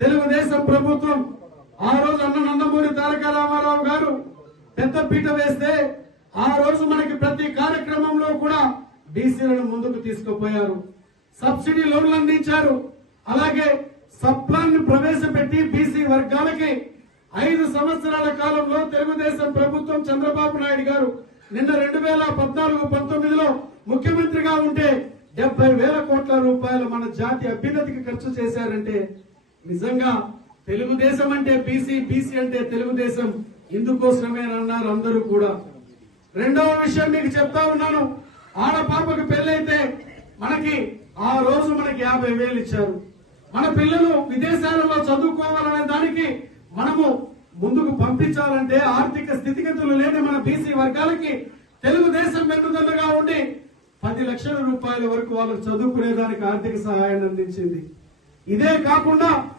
తెలుగుదేశం ప్రభుత్వం ఆ రోజు అన్న నందమూరి తారక రామారావు గారు పెద్ద పీట వేస్తే ఆ రోజు మనకి ప్రతి కార్యక్రమంలో కూడా బీసీలను ముందుకు తీసుకుపోయారు. సబ్సిడీ లోన్లు అందించారు. అలాగే సప్లాన్ ప్రవేశపెట్టి బీసీ వర్గాలకి 5 సంవత్సరాల కాలంలో తెలుగుదేశం ప్రభుత్వం చంద్రబాబు నాయుడు గారు నిన్న 2014-19లో ముఖ్యమంత్రిగా ఉంటే 70,000 కోట్ల రూపాయలు మన జాతి అభ్యున్నతికి ఖర్చు చేశారంటే నిజంగా తెలుగుదేశం అంటే బీసీ, బీసీ అంటే తెలుగుదేశం ఇందుకోసమేనన్నారు అందరూ కూడా. రెండవ విషయం మీకు చెప్తా ఉన్నాను. ఆడపాపకు పెళ్ళైతే మనకి ఆ రోజు మనకి 50,000 ఇచ్చారు. మన పిల్లలు విదేశాలలో చదువుకోవాలనే దానికి మనము ముందుకు పంపించాలంటే ఆర్థిక స్థితిగతులు లేని మన బీసీ వర్గాలకి తెలుగుదేశం వెన్నుదన్నుగా ఉండి 10 లక్షల రూపాయల వరకు వాళ్ళకు చదువుకునేదానికి ఆర్థిక సహాయాన్ని అందించింది. ఇదే కాకుండా